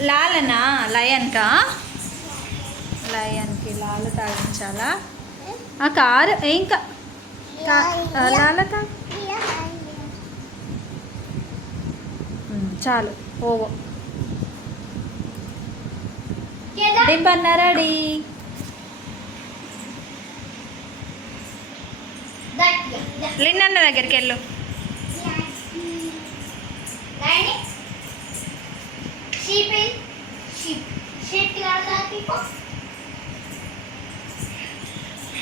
లాలనా? లయన్కా? లయన్కి లాల తాగించాలా? ఆ కారు ఇంకా? కా- లాల చాలు ఓవో డింపన్న రెడీ లిన్నన్న దగ్గరికి వెళ్ళు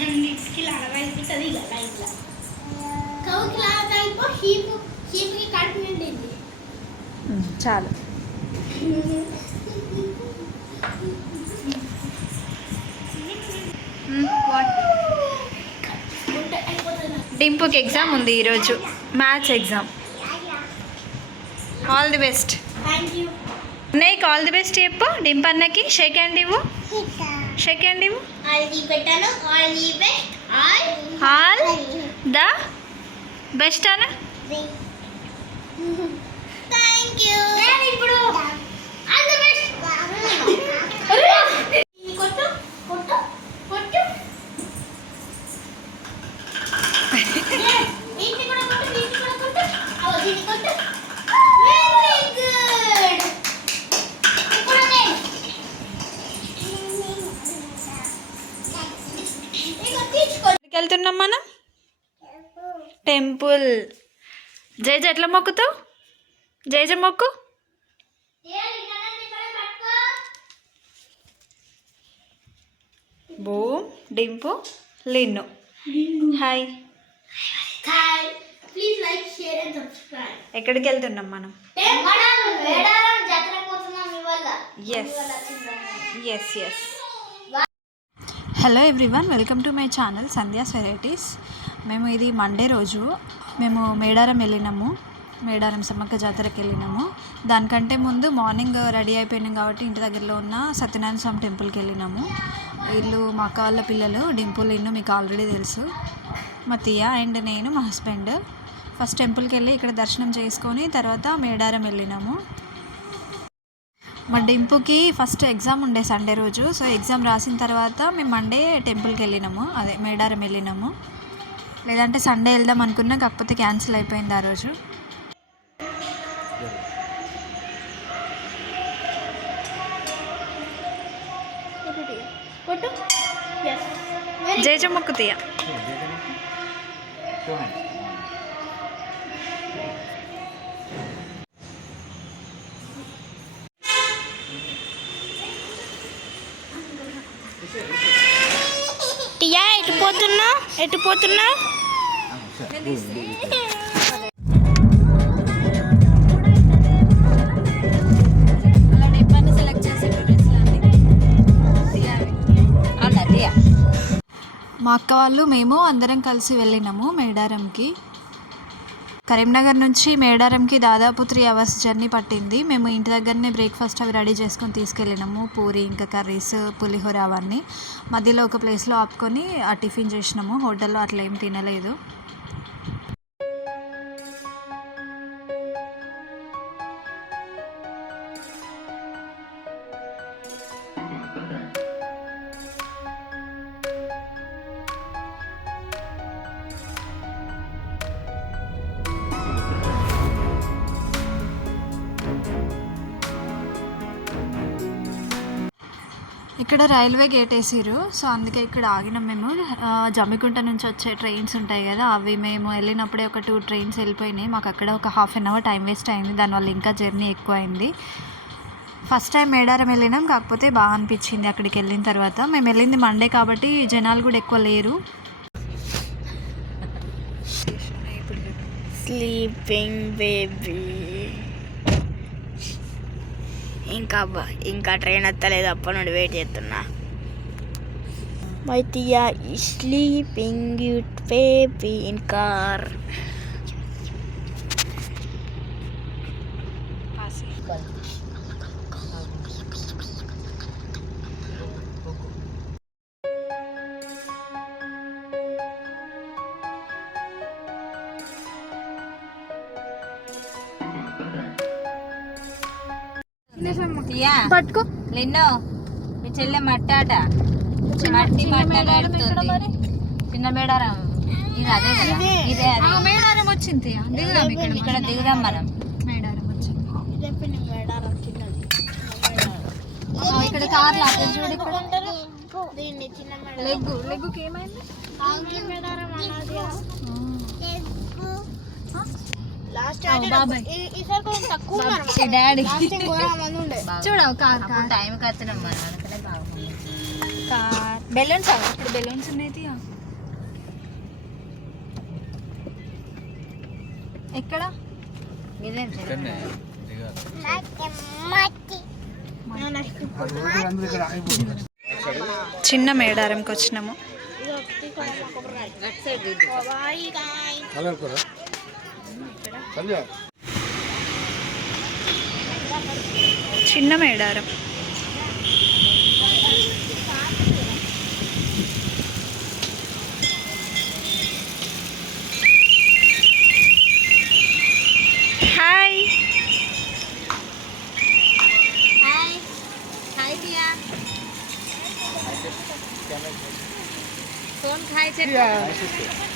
అన్నిటికీ లాడవైపుతుంది ఇక లైట్లా కవుకి లాడవైపు షీప్ షీప్కి కడుపు నిండింది చాలు. డింపుకి ఎగ్జామ్ ఉంది ఈరోజు. Maths exam. All the best. Thank you. అన్నయ్యకి ఆల్ ది బెస్ట్ చెప్పు. డింపన్నకి షేక్ హ్యాండ్ ఇవ్వు. షేక్ హ్యాండ్ ఇవ్వు. ఆల్ ది బెస్ట్ నేను ఇప్పుడు ఆల్ ది బెస్ట్ కొట్టు కొట్టు కొట్టు వీటిని కూడా కొట్టు వీటిని కూడా కొట్టు అవ దీన్ని కొట్టు వెరీ గుడ్ ఇప్పుడు నేను ఇగో తీసుకో ఎక్కడికి వెళ్తున్నాం మనం టెంపుల్ జై ఎట్లా మొక్కుతావు? జై మొక్కు. బూమ్ డింపు లిన్ను. హాయ్. ఎక్కడికి వెళ్తున్నాం మనం? Yes yes yes hello everyone welcome to my channel Sandhya's varieties మేము ఇది మండే రోజు. మేము మేడారం వెళ్ళినాము. మేడారం సమ్మక్క జాతరకి వెళ్ళినాము. దానికంటే ముందు మార్నింగ్ రెడీ అయిపోయినాం కాబట్టి ఇంటి దగ్గరలో ఉన్న సత్యనారాయణ స్వామి టెంపుల్కి వెళ్ళినాము. వీళ్ళు మా అక్క వాళ్ళ పిల్లలు డింపుల్ ఇన్ను మీకు ఆల్రెడీ తెలుసు. మా తియ అండ్ నేను మా హస్బెండ్ ఫస్ట్ టెంపుల్కి వెళ్ళి ఇక్కడ దర్శనం చేసుకొని తర్వాత మేడారం వెళ్ళినాము. మా డింపుకి ఫస్ట్ ఎగ్జామ్ ఉండే సండే రోజు. సో ఎగ్జామ్ రాసిన తర్వాత మేము మండే టెంపుల్కి వెళ్ళినాము. అదే మేడారం వెళ్ళినాము. లేదంటే సండే వెళ్దాం అనుకున్నా కాకపోతే క్యాన్సిల్ అయిపోయింది ఆ రోజు. కొట్టు ఎస్ జై జమ్మక్కు తీయ టియా ఎటు పోతున్నా ఎటు పోతున్నా మా అక్క వాళ్ళు మేము అందరం కలిసి వెళ్ళినాము మేడారంకి. కరీంనగర్ నుంచి మేడారంకి దాదాపు త్రీ అవర్స్ జర్నీ పట్టింది. మేము ఇంటి దగ్గరనే బ్రేక్ఫాస్ట్ అవి రెడీ చేసుకొని తీసుకెళ్ళినాము పూరి ఇంకా కర్రీస్ పులిహోర అవన్నీ. మధ్యలో ఒక ప్లేస్లో ఆపుకొని ఆ టిఫిన్ చేసినాము. హోటల్లో అట్లా ఏం తినలేదు. ఇక్కడ రైల్వే గేట్ వేసిర్రు. సో అందుకే ఇక్కడ ఆగినాం మేము. జమ్మికుంట నుంచి వచ్చే ట్రైన్స్ ఉంటాయి కదా అవి మేము వెళ్ళినప్పుడే ఒక టూ ట్రైన్స్ వెళ్ళిపోయినాయి. మాకు అక్కడ ఒక half an hour time waste అయింది. దానివల్ల ఇంకా జర్నీ ఎక్కువ అయింది ఫస్ట్ టైం మేడారం వెళ్ళినాం కాకపోతే బాగా అనిపించింది అక్కడికి వెళ్ళిన తర్వాత. మేము వెళ్ళింది మండే కాబట్టి జనాలు కూడా ఎక్కువ లేరు. స్లీపింగ్ బేబీ ఇంకా ఇంకా ట్రైన్ ఎత్తలేదు అప్పటి నుండి వెయిట్ చేస్తున్నా. My Tiya sleeping cute baby in car పట్టుకో. లిన్నో మీ చెల్లె మట్టాట. మట్టి మట్టాడుతుంది చిన్న మేడారం. ఇది అదే కదా. ఇదే. ఆ, అదే. మేడారం వచ్చింది. దిగుదాం ఇక్కడ ఇక్కడ దిగుదాం మనం. మేడారం వచ్చింది. ఆ, ఇక్కడ కార్లు అక్కడ చూడు ఇక్కడ. దీన్ని చిన్న మేడ లెగ్గు లెగ్గుకి ఏమైంది? మేడారం అన్నది లాస్ట్ ఆ, బాబాయ్ ఈసారి కొంచెం తక్కువ ఉన్నారు daddy. Car car car. Balloons balloons ఉన్నాయి తీయ. ఎక్కడ? చిన్న మేడారంకి వచ్చినాము. సైడ్ దిగు. చిన్న Medaram hi hi Diya phone hi చెప్పు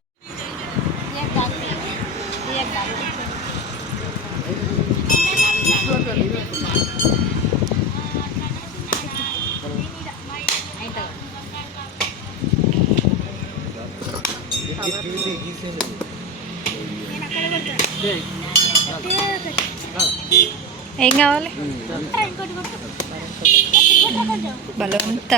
ఏం కావాలి? బలవంత.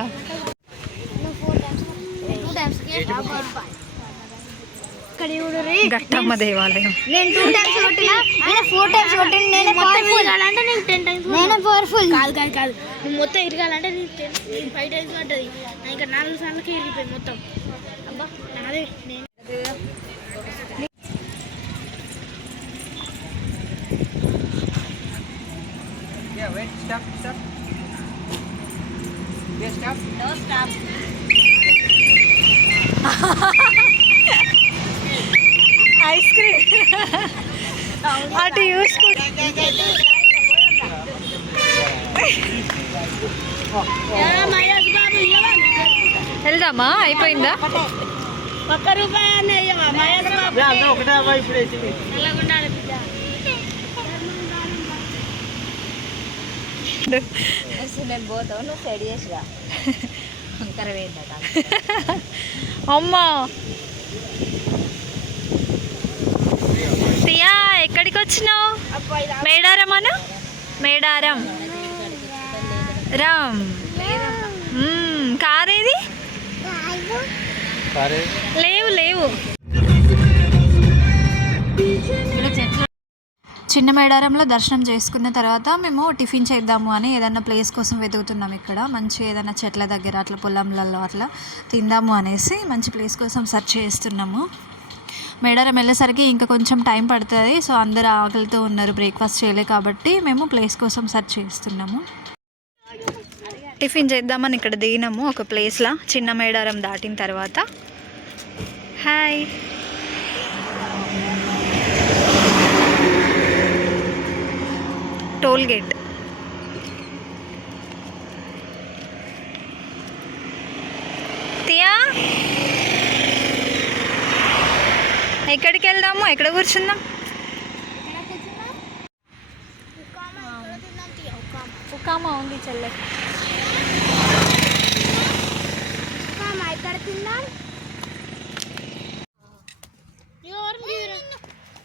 గట్టమ్మ దేవాలయం. నేను టూ టైమ్స్ కొట్టినా నేను ఫోర్ టైమ్స్ కొట్టిన నేనే పవర్ఫుల్ అంటే నేను టెన్ టైమ్స్ నేనే పవర్ఫుల్ కాదు కాదు కాదు. నువ్వు మొత్తం ఇరగాలంటే నీకు టెన్ నేను ఫైవ్ టైమ్స్ పడ్డది ఇంకా నాలుగు సార్లకి ఇరిగిపోయి మొత్తం. అబ్బా నాదే నేను నో స్టాప్ ఐస్ క్రీమ్. అటు చూసుకుంటా వెళ్దామా? అయిపోయిందా? ఒక్క రూపాయి నేను పోతావు నువ్వు సైడ్ చేసిరా. వంకర అమ్మా. ప్రియా ఎక్కడికి వచ్చినావు? మేడారం. అను మేడారం. రామ్ మ్మ్, కార్ ఏది? లేవు లేవు. చిన్న మేడారంలో దర్శనం చేసుకున్న తర్వాత మేము టిఫిన్ చేద్దాము అని ఏదైనా ప్లేస్ కోసం వెతుకుతున్నాం ఇక్కడ. మంచి ఏదైనా చెట్ల దగ్గర అట్లా పొలంలలో అట్లా తిందాము అనేసి మంచి ప్లేస్ కోసం సెర్చ్ చేస్తున్నాము. మేడారం వెళ్ళేసరికి ఇంకా కొంచెం టైం పడుతుంది. సో అందరు ఆకలితో ఉన్నారు బ్రేక్ఫాస్ట్ చేయలే కాబట్టి మేము ప్లేస్ కోసం సెర్చ్ చేస్తున్నాము. టిఫిన్ చేద్దామని ఇక్కడ దిగినాము ఒక ప్లేస్లో. చిన్న మేడారం దాటిన తర్వాత. హాయ్. టోల్ గేట్ తియా ఎక్కడికి వెళ్దాము ఎక్కడ కూర్చుందాం ఉకామా ఉంది చెల్లె ఇక్కడ తిందాం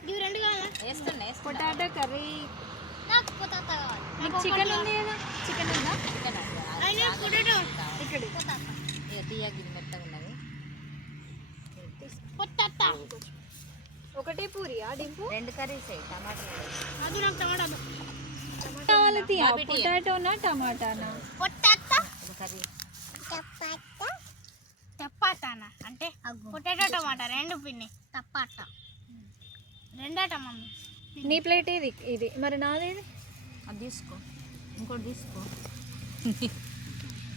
ఇవి రెండు కావాలా వేస్తున్నా పొటాటో కర్రీ నాకు పొటాటో కావాలి చికెన్ ఉంది కదా చికెన్ ఉందా? పొటాటో. ఇక తీయగిరి మెత్తగా ఉన్నది. పొటాటో. ఒకటే పూరియా డింపు? రెండు కర్రీస్ టమాటా అది నాకు టమాటా కావాలి తీయ? పొటాటోనా టమాటానా? పొటాటో? ఒక కర్రీ. టపాటానా? అంటే పొటాటో టమాటా రెండు పిన్ని టపాటా. రెండట మమ్మీ. నీ ప్లేట్ ఇది ఇది. మరి నాదేది? అది తీసుకో. ఇంకోటి తీసుకో.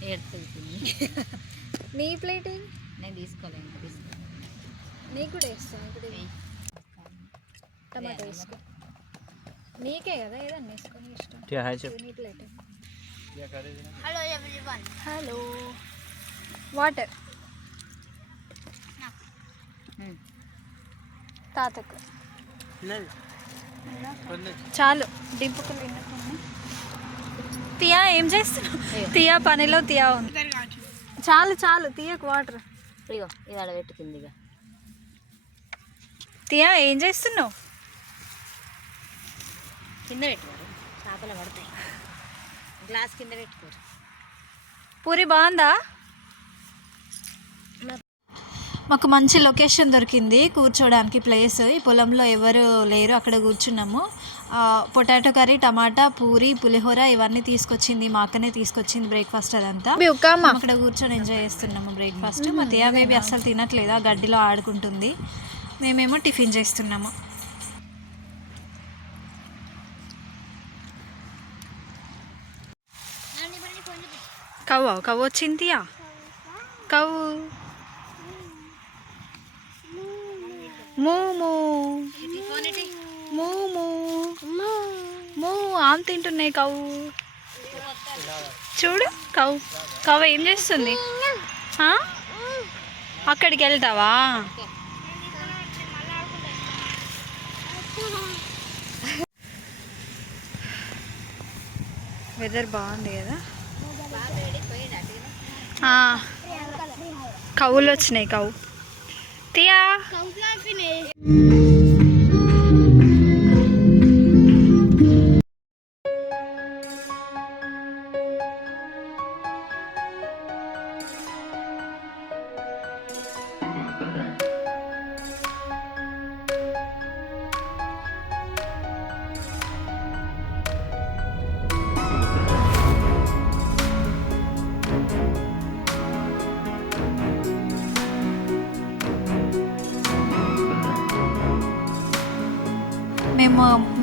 ఏడుతుంది నీ ప్లేట్ నేను తీసుకోలేను తీసుకో. నీకు కూడా వేస్తాను ఇప్పుడు. టమాటా వేసుకో. నీకే కదా ఏదన్నా వేసుకొని ఇష్టం. నీ plate hello everyone hello water తాతకు. చాలు. డింపుకులు తియా ఏం చేస్తున్నావు? తియా పనిలో తియా ఉంది చాలు చాలు తీయకు వాటర్. ఇగో ఇది ఆడ పెట్టుకుంది ఇక. తియా ఏం చేస్తున్నావు? కింద పెట్టుకోరు చేపలు పడతాయి. గ్లాస్ కింద పెట్టుకోరు. పూరి బాగుందా? మాకు మంచి లొకేషన్ దొరికింది కూర్చోడానికి ప్లేస్. ఈ పొలంలో ఎవరు లేరు అక్కడ కూర్చున్నాము. Potato curry tomato puri pulihora ఇవన్నీ తీసుకొచ్చింది మా అక్కనే తీసుకొచ్చింది బ్రేక్ఫాస్ట్ అదంతా. అక్కడ కూర్చొని ఎంజాయ్ చేస్తున్నాము బ్రేక్ఫాస్ట్ మా తియా బేబీ అస్సలు తినట్లేదు ఆ గడ్డిలో ఆడుకుంటుంది. మేమేమో టిఫిన్ చేస్తున్నాము. కవ్వ కవ్వ వచ్చింది కవ్వు. మూము. మూము. మూ ఆమె తింటున్నాయి కవ్వు చూడు కవ్వు కవ్వ ఏం చేస్తుంది? అక్కడికి వెళ్తావా? వెదర్ బాగుంది కదా? ఆ. కవ్వులు వచ్చినాయి కవ్వు తియా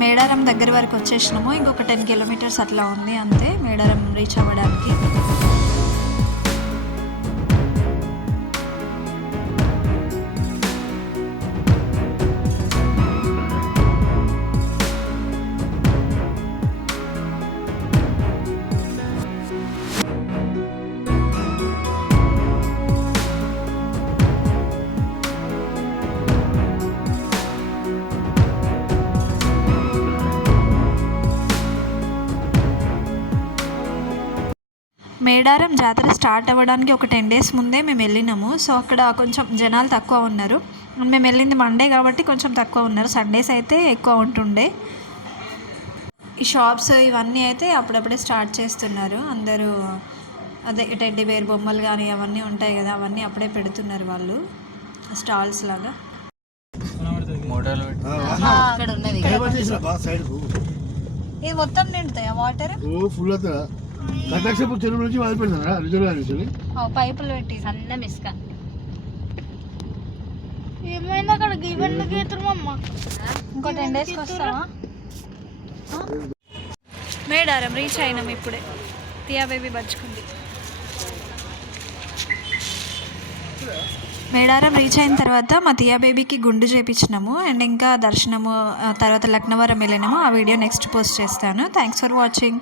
మేడారం దగ్గర వరకు వచ్చేసినాము. ఇంకొక టెన్ కిలోమీటర్స్ అట్లా ఉంది. అంతే. మేడారం రీచ్ అవ్వడానికి. మేడారం జాతర స్టార్ట్ అవ్వడానికి ఒక టెన్ డేస్ ముందే మేము వెళ్ళినాము. సో అక్కడ కొంచెం జనాలు తక్కువ ఉన్నారు. మేము వెళ్ళింది మండే కాబట్టి కొంచెం తక్కువ ఉన్నారు. సండేస్ అయితే ఎక్కువ ఉంటుండే. ఈ షాప్స్ ఇవన్నీ అయితే అప్పుడప్పుడే స్టార్ట్ చేస్తున్నారు. అందరూ అదే టెడ్డీ బేర్ బొమ్మలు కానీ అవన్నీ ఉంటాయి కదా అవన్నీ అప్పుడే పెడుతున్నారు వాళ్ళు. స్టాల్స్ లాగా. ఇది మొత్తం నిండుతాయా వాటర్? ఓ ఫుల్ అవుతుందా కటాక్షపు చెరువు నుంచి మొదలు పెడతారా రిజర్వ్ నుంచి. పైపులు పెట్టి సన్న మిస్క. ఏమైంది అక్కడ? ఇవన్నీ గీతురు ఇంకో టెన్ డేస్కి వస్తావా? మేడారం రీచ్ అయినాం ఇప్పుడే. తియా బేబీ బచ్చుకుంది. మేడారం రీచ్ అయిన తర్వాత మా తియా బేబీకి గుండు చేపించినాము. అండ్ ఇంకా దర్శనము తర్వాత లక్నవరం వెళ్ళినాము. ఆ వీడియో నెక్స్ట్ పోస్ట్ చేస్తాను. Thanks for watching